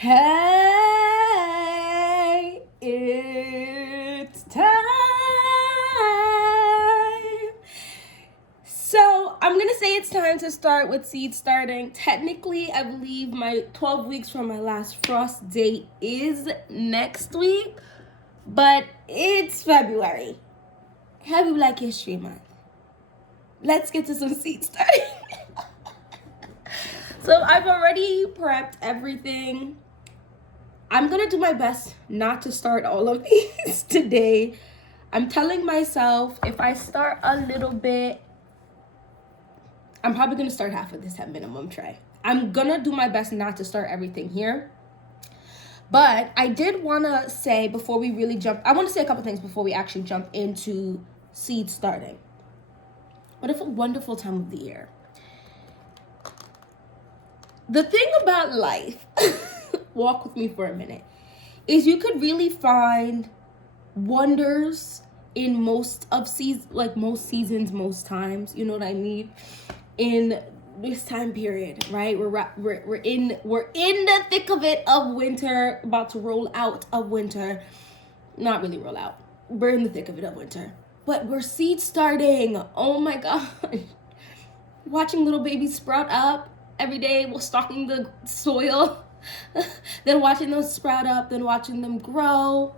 Hey, it's time. So, I'm going to say it's time to start with seed starting. Technically, I believe my 12 weeks from my last frost date is next week, but it's February. Happy Black History Month. Let's get to some seed starting. So, I've already prepped everything. I'm gonna do my best not to start all of these today. I'm telling myself if I start a little bit, I'm probably gonna start half of this at minimum tray. I'm gonna do my best not to start everything here. But I did wanna say before we really jump, I wanna say a couple things before we actually jump into seed starting. What a wonderful time of the year. The thing about life, walk with me for a minute, is you could really find wonders in most seasons, most times. You know what I mean? In this time period, right? We're in the thick of it of winter, about to roll out of winter. Not really roll out. We're in the thick of it of winter, but we're seed starting. Oh my god! Watching little babies sprout up every day while stalking the soil, then watching them sprout up, then watching them grow.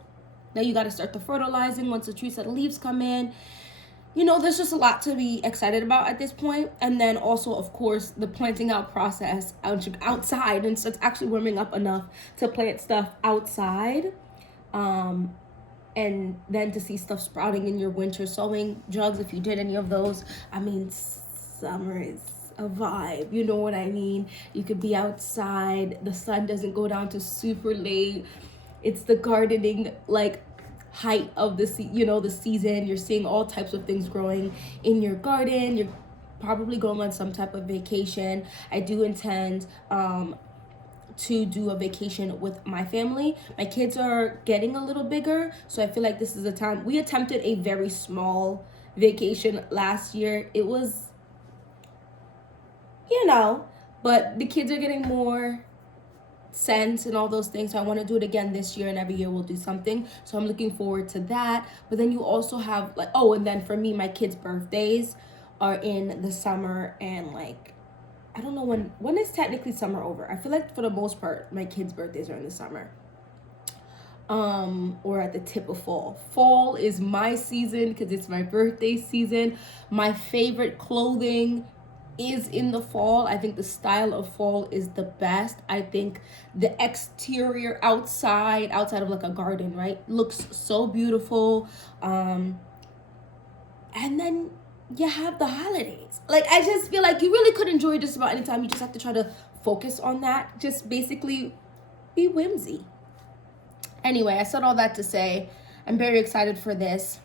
Now you got to start the fertilizing once the tree set leaves come in. You know, there's just a lot to be excited about at this point. And then also, of course, the planting out process outside. And so it's actually warming up enough to plant stuff outside. And then to see stuff sprouting in your winter sowing jugs, if you did any of those. I mean, summer is a vibe. You know what I mean? You could be outside. The sun doesn't go down to super late. It's the gardening height of the season. You're seeing all types of things growing in your garden. You're probably going on some type of vacation. I do intend to do a vacation with my family. My kids are getting a little bigger, so I feel like this is a time. We attempted a very small vacation last year. It was, but the kids are getting more sense and all those things, so I want to do it again this year, and every year we'll do something, so I'm looking forward to that. But then you also have and then for me, my kids' birthdays are in the summer, and I don't know when is technically summer over. I feel like for the most part my kids' birthdays are in the summer, or at the tip of fall is my season because it's my birthday season. My favorite clothing is in the fall. I think the style of fall is the best. I think the exterior outside of a garden, right, looks so beautiful. And then you have the holidays. I just feel like you really could enjoy just about any time. You just have to try to focus on that. Just basically be whimsy. Anyway, I said all that to say I'm very excited for this.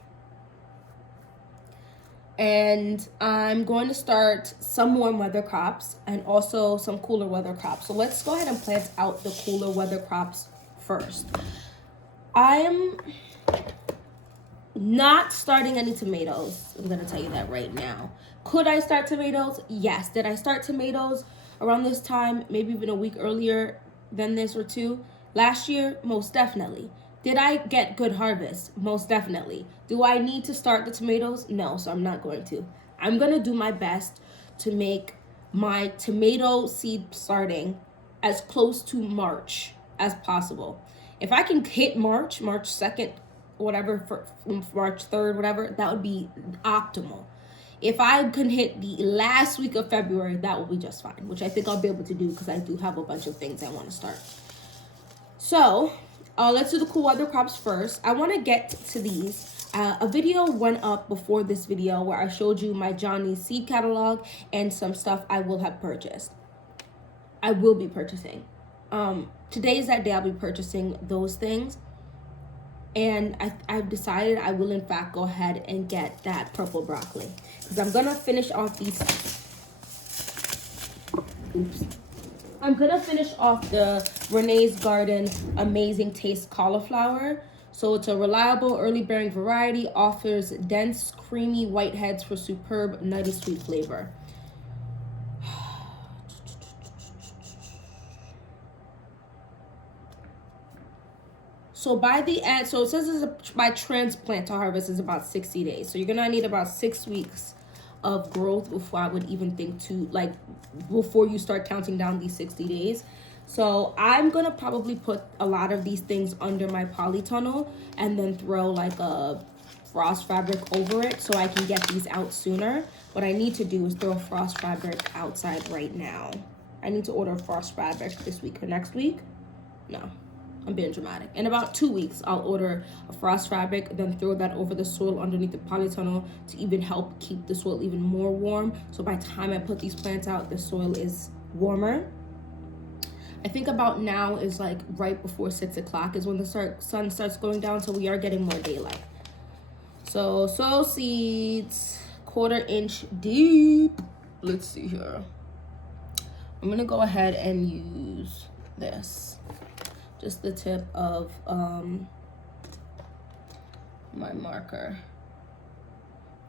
And I'm going to start some warm weather crops and also some cooler weather crops. So let's go ahead and plant out the cooler weather crops first. I'm not starting any tomatoes. I'm going to tell you that right now. Could I start tomatoes? Yes. Did I start tomatoes around this time, maybe even a week earlier than this or two? Last year, most definitely. Did I get good harvest? Most definitely. Do I need to start the tomatoes? No, so I'm not going to. I'm going to do my best to make my tomato seed starting as close to March as possible. If I can hit March 2nd, whatever, for March 3rd, whatever, that would be optimal. If I can hit the last week of February, that will be just fine, which I think I'll be able to do because I do have a bunch of things I want to start. So let's do the cool weather crops first. I want to get to these. A video went up before this video where I showed you my Johnny seed catalog and some stuff I will have purchased. I will be purchasing. Today is that day I'll be purchasing those things. And I've decided I will in fact go ahead and get that purple broccoli. Because I'm going to finish off these. I'm going to finish off the Renee's Garden Amazing Taste Cauliflower. So it's a reliable early bearing variety, offers dense, creamy whiteheads for superb nutty sweet flavor. So by the end, so it says by transplant to harvest is about 60 days. So you're gonna need about 6 weeks of growth before I would even think to, like, before you start counting down these 60 days. So I'm gonna probably put a lot of these things under my polytunnel and then throw like a frost fabric over it so I can get these out sooner. What I need to do is throw frost fabric outside right now. I need to order frost fabric this week or next week. No, I'm being dramatic. In about 2 weeks, I'll order a frost fabric, then throw that over the soil underneath the polytunnel to even help keep the soil even more warm. So by the time I put these plants out, the soil is warmer. I think about now is like right before 6 o'clock is when the sun starts going down, so we are getting more daylight. So sow seeds, 1/4 inch deep. Let's see here. I'm gonna go ahead and use this. Just the tip of my marker.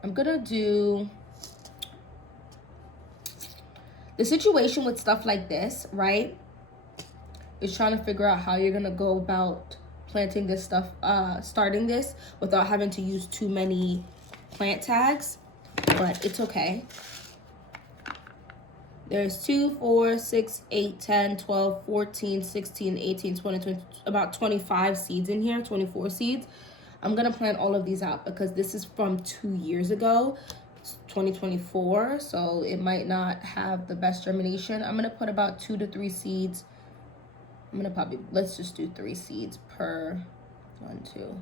I'm gonna do the situation with stuff like this, right? Is trying to figure out how you're gonna go about planting this stuff, starting this without having to use too many plant tags, but it's okay. There's 2, 4, 6, 8, 10, 12, 14, 16, 18, 20, 20, about 25 seeds in here, 24 seeds. I'm gonna plant all of these out because this is from 2 years ago, 2024, so it might not have the best germination. I'm gonna put about 2 to 3 seeds. I'm gonna probably, let's just do 3 seeds per 1, 2,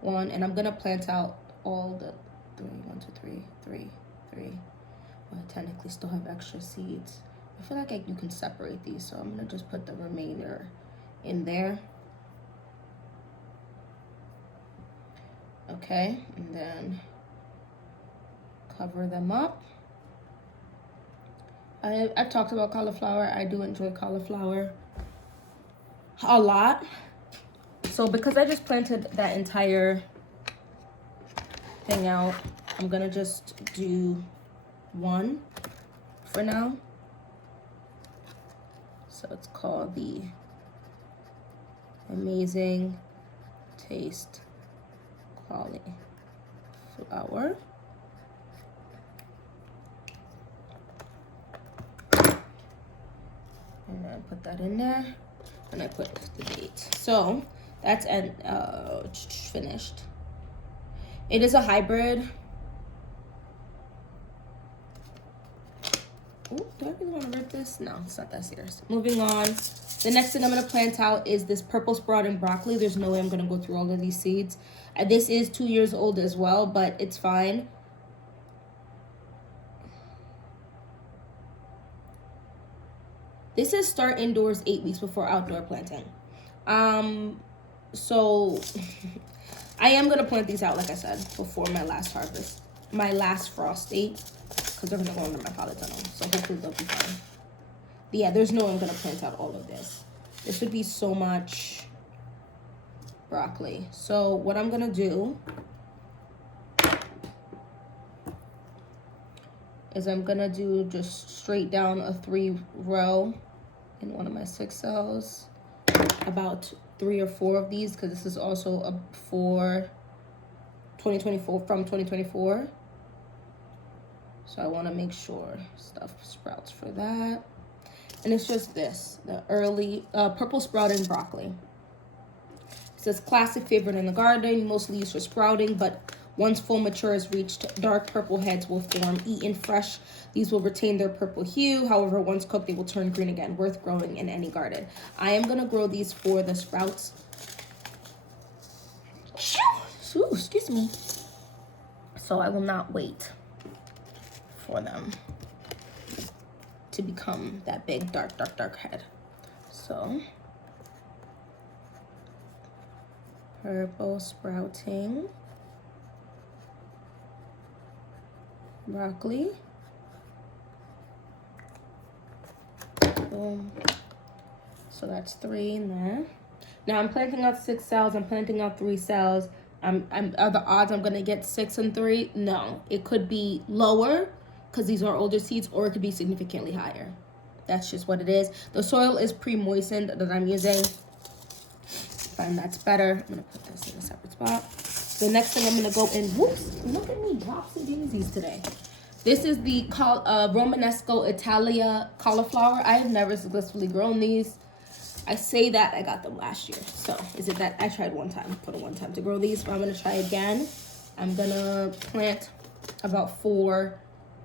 1, and I'm gonna plant out all the 3, 1, 2, 3, 3, 3. I technically still have extra seeds. I feel like you can separate these, so I'm gonna just put the remainder in there. Okay, and then cover them up. I've talked about cauliflower. I do enjoy cauliflower a lot. So because I just planted that entire thing out, I'm gonna just do 1 for now. So it's called the Amazing Taste Cauliflower. And then put that in there, and I put the date. So that's finished. It is a hybrid. Oh, do I really want to rip this? No, it's not that serious. Moving on. The next thing I'm going to plant out is this purple sprouting broccoli. There's no way I'm going to go through all of these seeds. This is 2 years old as well, but it's fine. This is start indoors 8 weeks before outdoor planting. So I am going to plant these out, like I said, before my last harvest, my last frost date, because they're going to go under my polytunnel. So hopefully they'll be fine. But yeah, there's no way I'm going to plant out all of this. This would be so much broccoli. So what I'm going to do is I'm going to do just straight down a 3 row in one of my 6 cells. About 3 or 4 of these, because this is also for 2024, from 2024. So I want to make sure stuff sprouts for that. And it's just this, the early purple sprouting broccoli. It says classic favorite in the garden, mostly used for sprouting, but once full mature is reached, dark purple heads will form. Eaten fresh, these will retain their purple hue. However, once cooked, they will turn green again. Worth growing in any garden. I am going to grow these for the sprouts. Ooh, excuse me. So I will not wait for them to become that big, dark head. So, purple sprouting broccoli. Boom. So that's 3 in there. Now I'm planting out 6 cells. I'm planting out 3 cells. Are the odds I'm gonna get 6 and 3? No, it could be lower because these are older seeds, or it could be significantly higher. That's just what it is. The soil is pre-moistened that I'm using. find that's better. I'm gonna put this in a separate spot. The next thing I'm gonna go in, whoops, look at me, drops and daisies today. This is the Romanesco Italia cauliflower. I have never successfully grown these. I say that I got them last year. So is it that I tried one time, put it one time to grow these, but I'm gonna try again. I'm gonna plant about 4,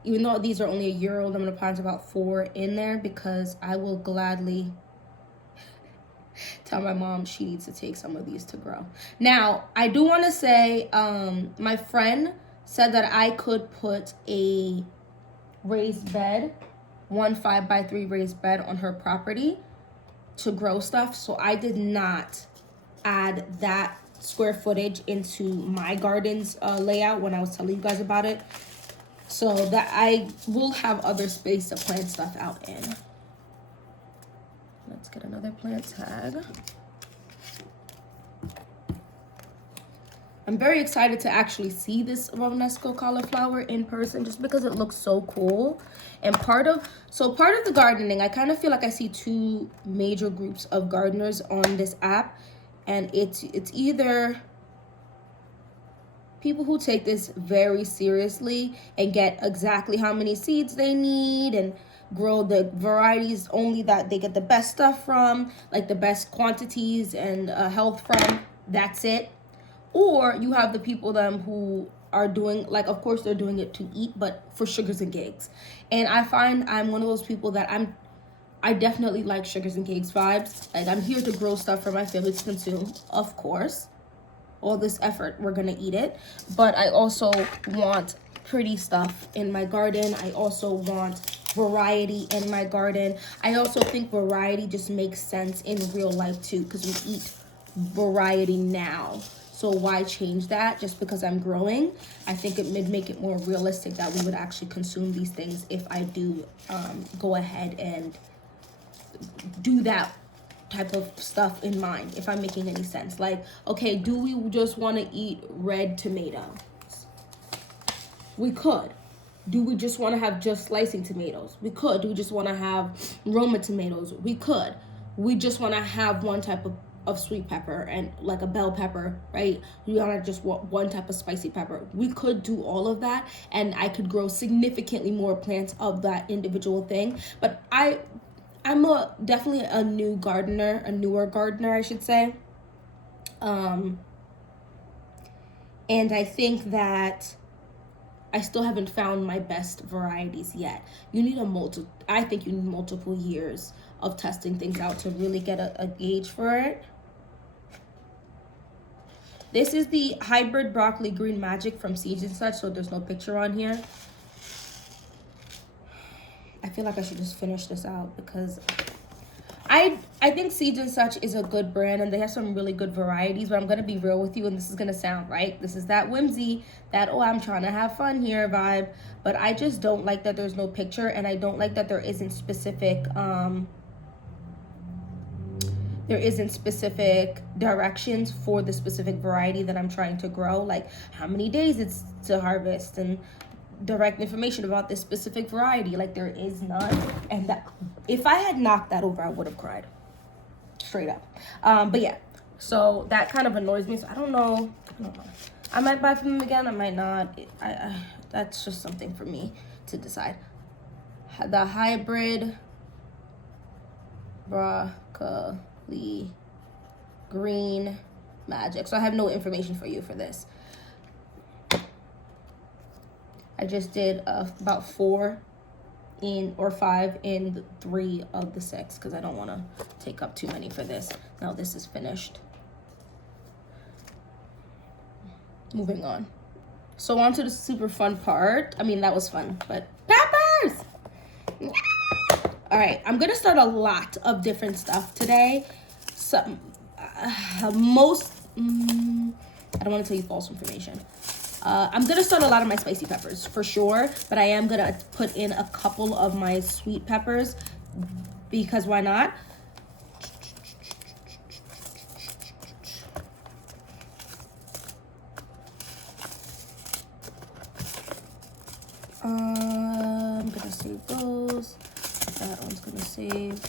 even though these are only a year old, I'm gonna plant about 4 in there because I will gladly tell my mom she needs to take some of these to grow. Now, I do wanna say, my friend said that I could put a raised bed, 1 5x3 raised bed on her property to grow stuff. So I did not add that square footage into my garden's layout when I was telling you guys about it. So that I will have other space to plant stuff out in. Let's get another plant tag. I'm very excited to actually see this Romanesco cauliflower in person just because it looks so cool. And part of the gardening, I kind of feel like I see 2 major groups of gardeners on this app. And it's either people who take this very seriously and get exactly how many seeds they need and grow the varieties only that they get the best stuff from, like the best quantities and health from, that's it. Or you have the people who are doing, like, of course they're doing it to eat, but for sugars and cakes. And I find I'm one of those people that I definitely like sugars and cakes vibes. Like, I'm here to grow stuff for my family to consume, of course. All this effort, we're gonna eat it. But I also want pretty stuff in my garden. I also want variety in my garden. I also think variety just makes sense in real life too, because we eat variety now. So why change that just because I'm growing? I think it would make it more realistic that we would actually consume these things if I do go ahead and do that type of stuff in mind, if I'm making any sense. Like, okay, do we just want to eat red tomatoes? We could. Do we just want to have just slicing tomatoes? We could. Do we just want to have Roma tomatoes? We could. We just want to have one type of sweet pepper and like a bell pepper, right? We want to just want one type of spicy pepper. We could do all of that, and I could grow significantly more plants of that individual thing. But I'm definitely a newer gardener, I should say. And I think that I still haven't found my best varieties yet. I think you need multiple years of testing things out to really get a gauge for it. This is the hybrid broccoli green magic from Seeds and Such, so there's no picture on here. I feel like I should just finish this out because I think Seeds and Such is a good brand and they have some really good varieties, but I'm going to be real with you, and this is going to sound right. This is that whimsy, that, oh, I'm trying to have fun here vibe, but I just don't like that there's no picture, and I don't like that there isn't specific directions for the specific variety that I'm trying to grow, like how many days it's to harvest and direct information about this specific variety. Like, there is none, and that if I had knocked that over, I would have cried straight up. But yeah, so that kind of annoys me. So I don't know. I might buy from them again, I might not. That's just something for me to decide. The hybrid broccoli green magic. So I have no information for you for this. I just did about 4 or 5 in 3 of the 6 because I don't want to take up too many for this. Now this is finished. Moving on. So on to the super fun part. I mean, that was fun, but peppers! Yeah! All right, I'm going to start a lot of different stuff today. I don't want to tell you false information. I'm going to start a lot of my spicy peppers for sure, but I am going to put in a couple of my sweet peppers because why not? I'm going to save those. That one's going to save.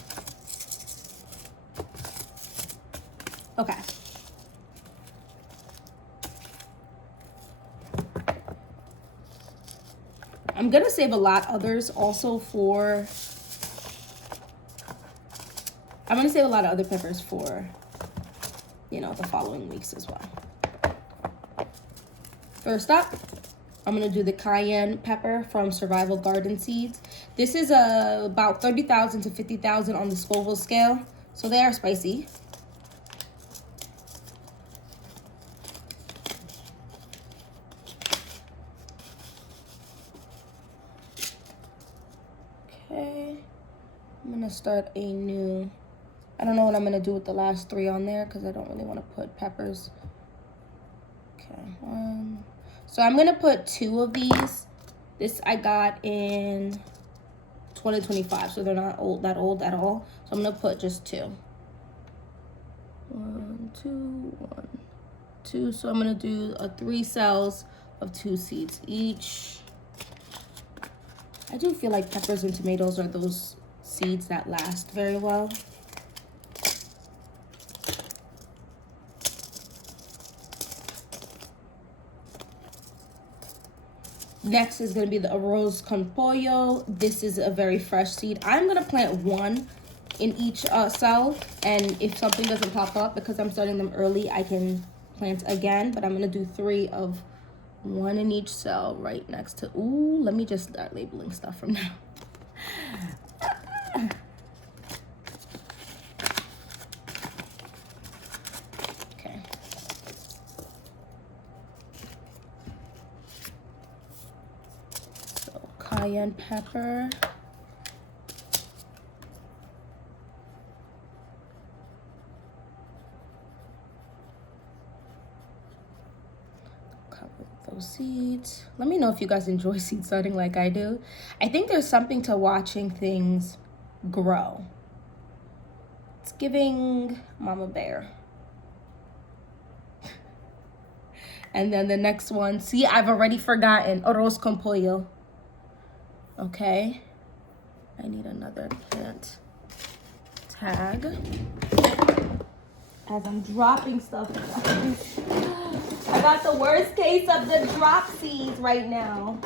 Okay. I'm gonna save a lot others also for, I'm gonna save a lot of other peppers for, you know, the following weeks as well. First up, I'm gonna do the cayenne pepper from Survival Garden Seeds. This is about 30,000 to 50,000 on the Scoville scale, so they are spicy. Okay, I'm gonna start a new, I don't know what I'm gonna do with the last 3 on there because I don't really want to put peppers. Okay, 1. So I'm gonna put 2 of these. This I got in 2025, so they're not that old at all. So I'm gonna put just 2. 1, 2, 1, 2. So I'm gonna do 3 cells of 2 seeds each. I do feel like peppers and tomatoes are those seeds that last very well. Next is going to be the arroz con pollo. This is a very fresh seed. I'm going to plant 1 in each cell, and if something doesn't pop up because I'm starting them early, I can plant again, but I'm going to do 3 of 1 in each cell right next to, ooh, let me just start labeling stuff from now. Okay. So cayenne pepper. Those seeds. Let me know if you guys enjoy seed starting like I do. I think there's something to watching things grow. It's giving Mama Bear. And then the next one, see, I've already forgotten arroz con pollo. Okay, I need another plant tag. As I'm dropping stuff. I got the worst case of the drop seeds right now.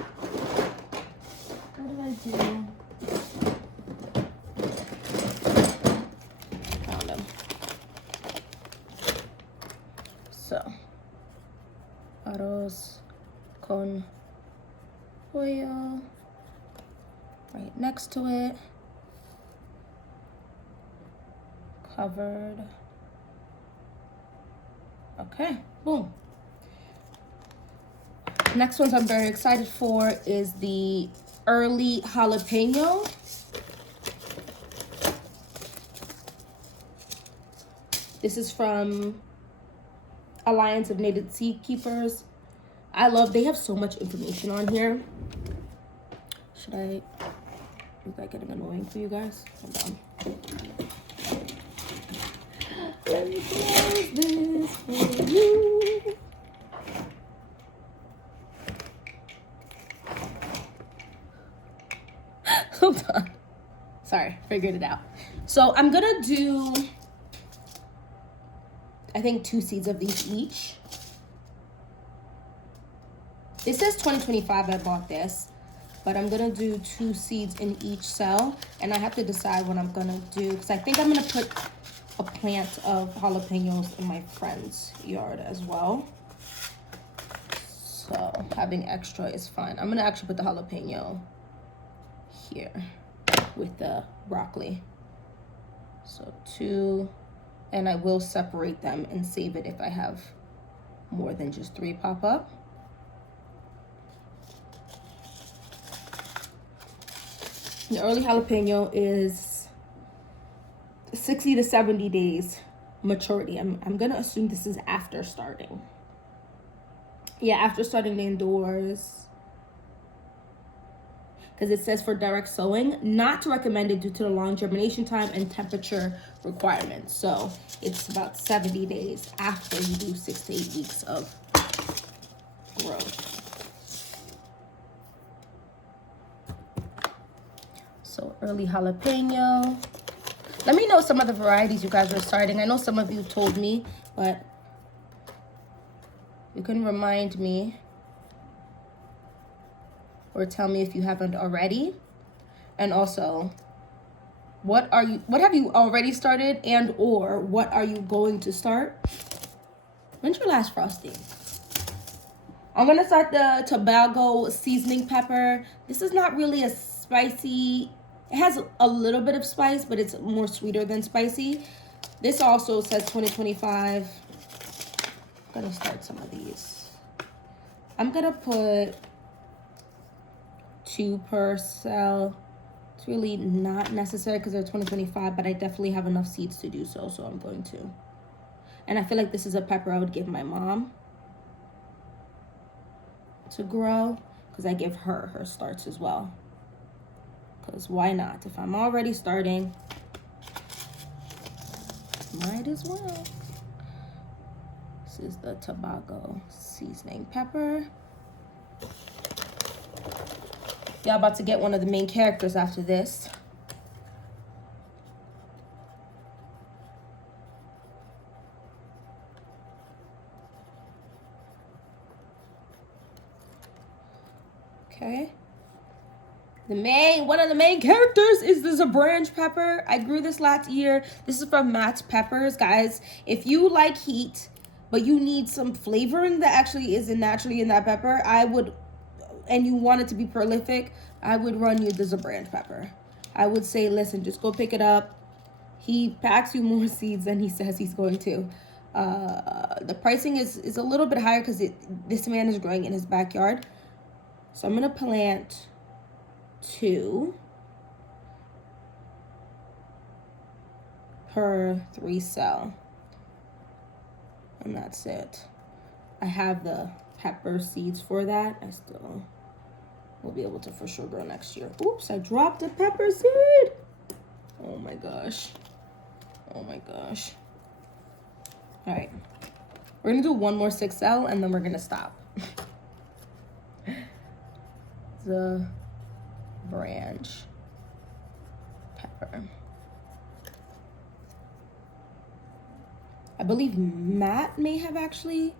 What did I do? Found them. So, arroz con pollo. Right next to it. Covered. Okay, boom. Next ones I'm very excited for is the early jalapeno. This is from Alliance of Native Seed Keepers. They have so much information on here. Is that getting annoying for you guys? Hold on. Let me close this for you. Hold on. Sorry, figured it out. So I'm gonna do, I think 2 seeds of these each. This says 2025 I bought this, but I'm gonna do 2 seeds in each cell, and I have to decide what I'm gonna do, because I think I'm gonna put a plant of jalapenos in my friend's yard as well. So having extra is fine. I'm gonna actually put the jalapeno here with the broccoli. So 2, and I will separate them and save it if I have more than just 3 pop up. The early jalapeno is 60 to 70 days maturity. I'm gonna assume this is after starting. Yeah, after starting the indoors. Because it says for direct sowing, not recommended due to the long germination time and temperature requirements. So it's about 70 days after you do 6 to 8 weeks of growth. So early jalapeno. Let me know some of the varieties you guys are starting. I know some of you told me, but you can remind me. or tell me if you haven't already. And also, what have you already started, and or what are you going to start? When's your last frosting? I'm gonna start the Tobago seasoning pepper. This is not really a spicy, it has a little bit of spice, but it's more sweeter than spicy. This also says 2025. I'm gonna start some of these. I'm gonna put 2 per cell. It's really not necessary because they're 2025, but I definitely have enough seeds to do so, so I'm going to. And I feel like this is a pepper I would give my mom to grow, because I give her starts as well. Because why not? If I'm already starting, might as well. This is the Tobago seasoning pepper. Y'all about to get one of the main characters after this. Okay. One of the main characters is the Zabranch pepper. I grew this last year. This is from Matt's Peppers, guys. If you like heat, but you need some flavoring that actually isn't naturally in that pepper, and you want it to be prolific, I would run you the Zabranch pepper. I would say, listen, just go pick it up. He packs you more seeds than he says he's going to. The pricing is a little bit higher because this man is growing in his backyard. So I'm gonna plant 2 per 3 cell. And that's it. I have the pepper seeds for that. I still will be able to for sure grow next year. Oops, I dropped a pepper seed. Oh my gosh. Oh my gosh. All right. We're gonna do 1 more 6 cell and then we're gonna stop. The branch pepper. I believe Matt may have actually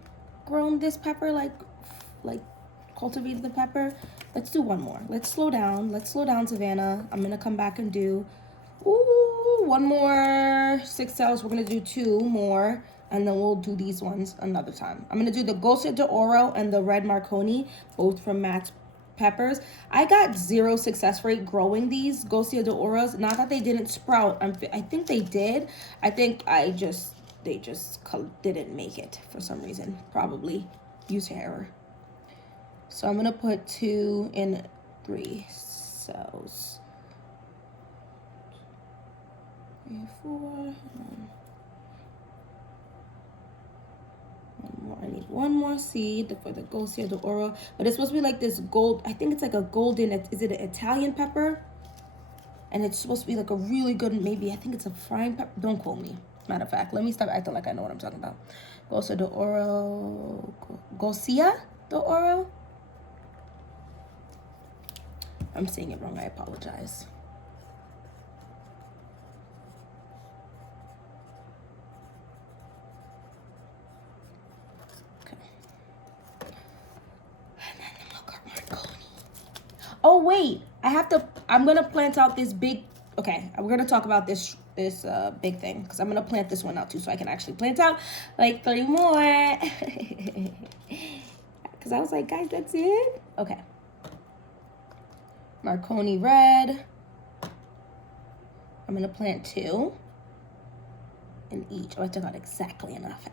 grown this pepper, like cultivated the pepper. Let's do 1 more. Let's slow down. Let's slow down, Savannah. I'm gonna come back and do 1 more 6 cells. We're gonna do 2 more, and then we'll do these ones another time. I'm gonna do the Gosia d'Oro and the red Marconi, both from Matt's Peppers. I got 0 success rate growing these Gosia d'Oros. Not that they didn't sprout. I think they did. I think they just didn't make it for some reason. Probably user error. So I'm gonna put 2 in 3 cells. 3, 4. I need 1 more seed for the Gosia d'Oro, but it's supposed to be like this gold. I think it's like a golden. Is it an Italian pepper? And it's supposed to be like a really good. Maybe I think it's a frying pepper. Don't quote me. Matter of fact, let me stop acting like I know what I'm talking about. Gosia d'Oro. Gosia d'Oro. I'm saying it wrong. I apologize. Oh wait, I'm gonna plant out this big, okay, we're gonna talk about this big thing, because I'm gonna plant this one out too, so I can actually plant out like 3 more. Because I was like, guys, that's it? Okay. Marconi red. I'm gonna plant 2 in each. Oh, I took out exactly enough.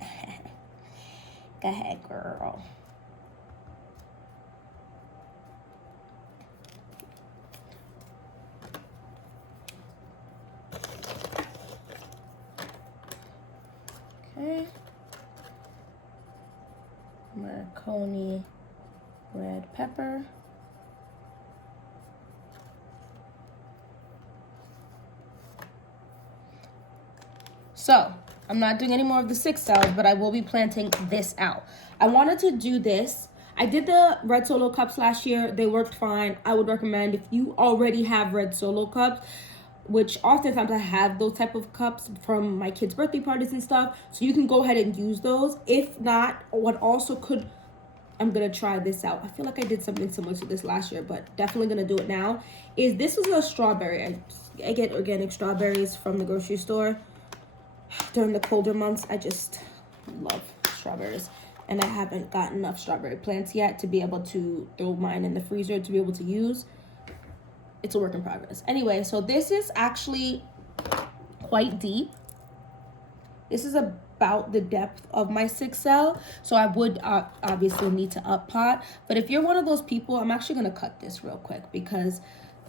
Go ahead, girl. Okay. Marconi red pepper. So, I'm not doing any more of the 6 cells, but I will be planting this out. I wanted to do this. I did the red Solo cups last year. They worked fine. I would recommend, if you already have red Solo cups, which oftentimes I have those type of cups from my kids' birthday parties and stuff, so you can go ahead and use those. If not, what also could I'm gonna try this out. I feel like I did something similar to this last year, but definitely gonna do it now. This is a strawberry. I get organic strawberries from the grocery store during the colder months. I just love strawberries, and I haven't got enough strawberry plants yet to be able to throw mine in the freezer to be able to use. It's a work in progress. Anyway, so this is actually quite deep. This is about the depth of my 6L, so I would obviously need to up pot. But if you're one of those people, I'm actually gonna cut this real quick, because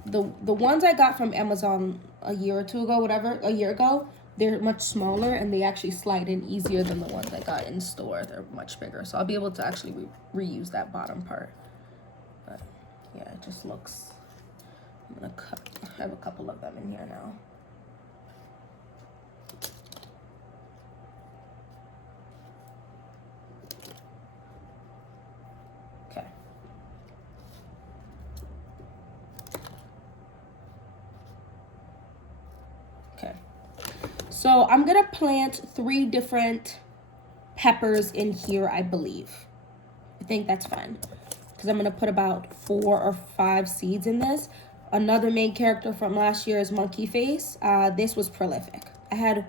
the ones I got from Amazon a year ago, they're much smaller and they actually slide in easier than the ones I got in store. They're much bigger, so I'll be able to actually reuse that bottom part. But yeah, it just looks. I'm gonna cut. I have a couple of them in here now. Okay. Okay. So I'm gonna plant 3 different peppers in here, I believe. I think that's fine, because I'm gonna put about 4 or 5 seeds in this. Another main character from last year is Monkey Face. This was prolific. I had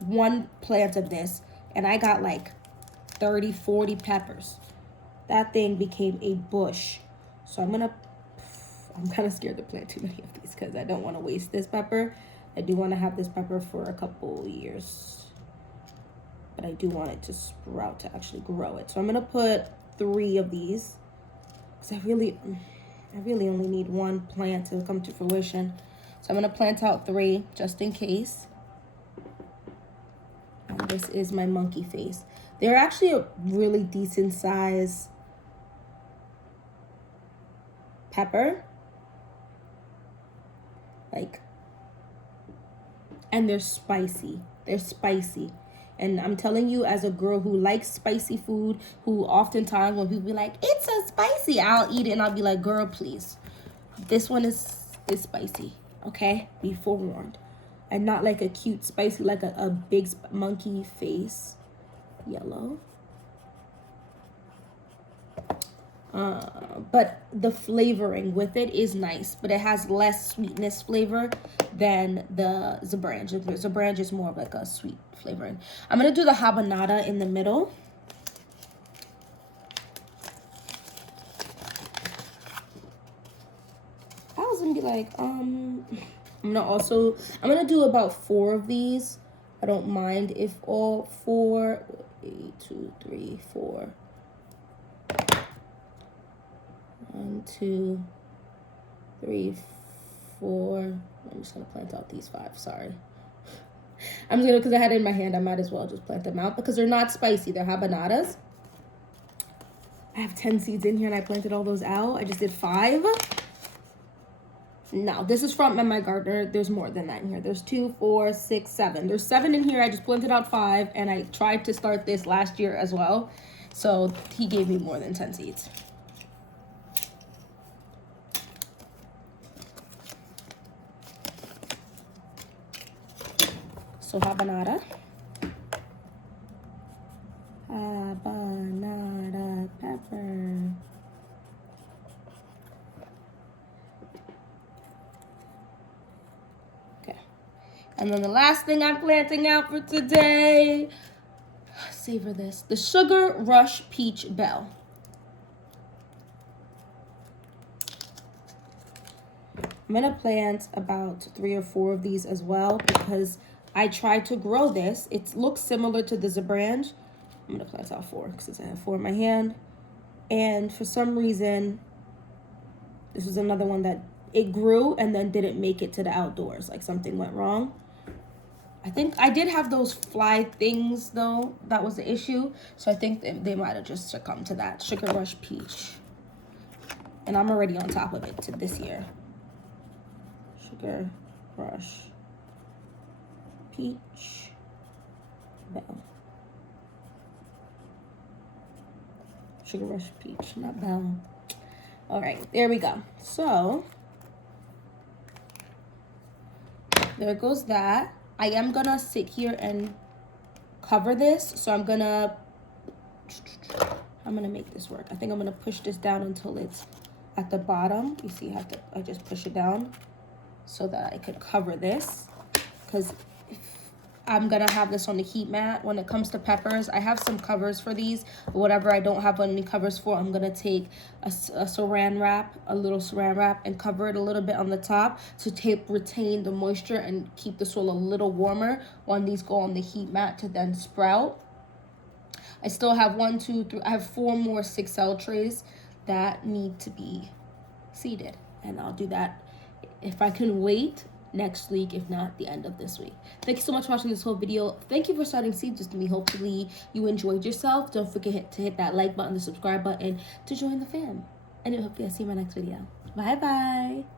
1 plant of this and I got like 30, 40 peppers. That thing became a bush. So I'm kind of scared to plant too many of these because I don't want to waste this pepper. I do want to have this pepper for a couple years, but I do want it to sprout, to actually grow it. So I'm gonna put 3 of these, because I really only need 1 plant to come to fruition. So I'm gonna plant out 3 just in case. And this is my Monkey Face. They're actually a really decent size pepper. And they're spicy. They're spicy. And I'm telling you, as a girl who likes spicy food, who oftentimes when people be like, it's so spicy, I'll eat it and I'll be like, girl, please. This one is spicy, okay? Be forewarned. And not like a cute spicy, like a big Monkey Face yellow. But the flavoring with it is nice, but it has less sweetness flavor than the Zabranch. The Zabranch is more of like a sweet flavoring. I'm gonna do the habanada in the middle. I was gonna be like, I'm gonna do about 4 of these. I don't mind if all 4, 1, 2, 3, 4. 1, 2, 3, 4. I'm just gonna plant out these 5. Sorry. I'm just gonna, because I had it in my hand, I might as well just plant them out because they're not spicy. They're habanadas. I have 10 seeds in here and I planted all those out. I just did 5. No, this is from my gardener. There's more than that in here. There's 2, 4, 6, 7. There's 7 in here. I just planted out 5, and I tried to start this last year as well. So he gave me more than 10 seeds. So habanada. Habanada pepper. Okay. And then the last thing I'm planting out for today, savor this, the Sugar Rush Peach Bell. I'm gonna plant about 3 or 4 of these as well because I tried to grow this. It looks similar to the Zabranch. I'm gonna plant out 4 because I have 4 in my hand. And for some reason, this was another one that it grew and then didn't make it to the outdoors. Like something went wrong. I think I did have those fly things though. That was the issue. So I think they might have just succumbed to that. Sugar Rush Peach. And I'm already on top of it to this year. Sugar Rush Peach Bell. Sugar Rush Peach, not Bell. All right, there we go. So there goes that. I am gonna sit here and cover this. So I'm gonna I'm gonna make this work. I think I'm gonna push this down until it's at the bottom. You see, I just push it down so that I could cover this, because I'm gonna have this on the heat mat. When it comes to peppers, I have some covers for these, but whatever I don't have any covers for, I'm gonna take a saran wrap, a little saran wrap, and cover it a little bit on the top to retain the moisture and keep the soil a little warmer when these go on the heat mat to then sprout. I still have 1, 2, 3, I have 4 more 6L trays that need to be seeded, and I'll do that if I can wait next week, if not the end of this week. Thank you so much for watching this whole video. Thank you for starting seeds with me. Hopefully you enjoyed yourself. Don't forget to hit that like button, the subscribe button to join the fam, and hopefully I'll see you in my next video. Bye bye.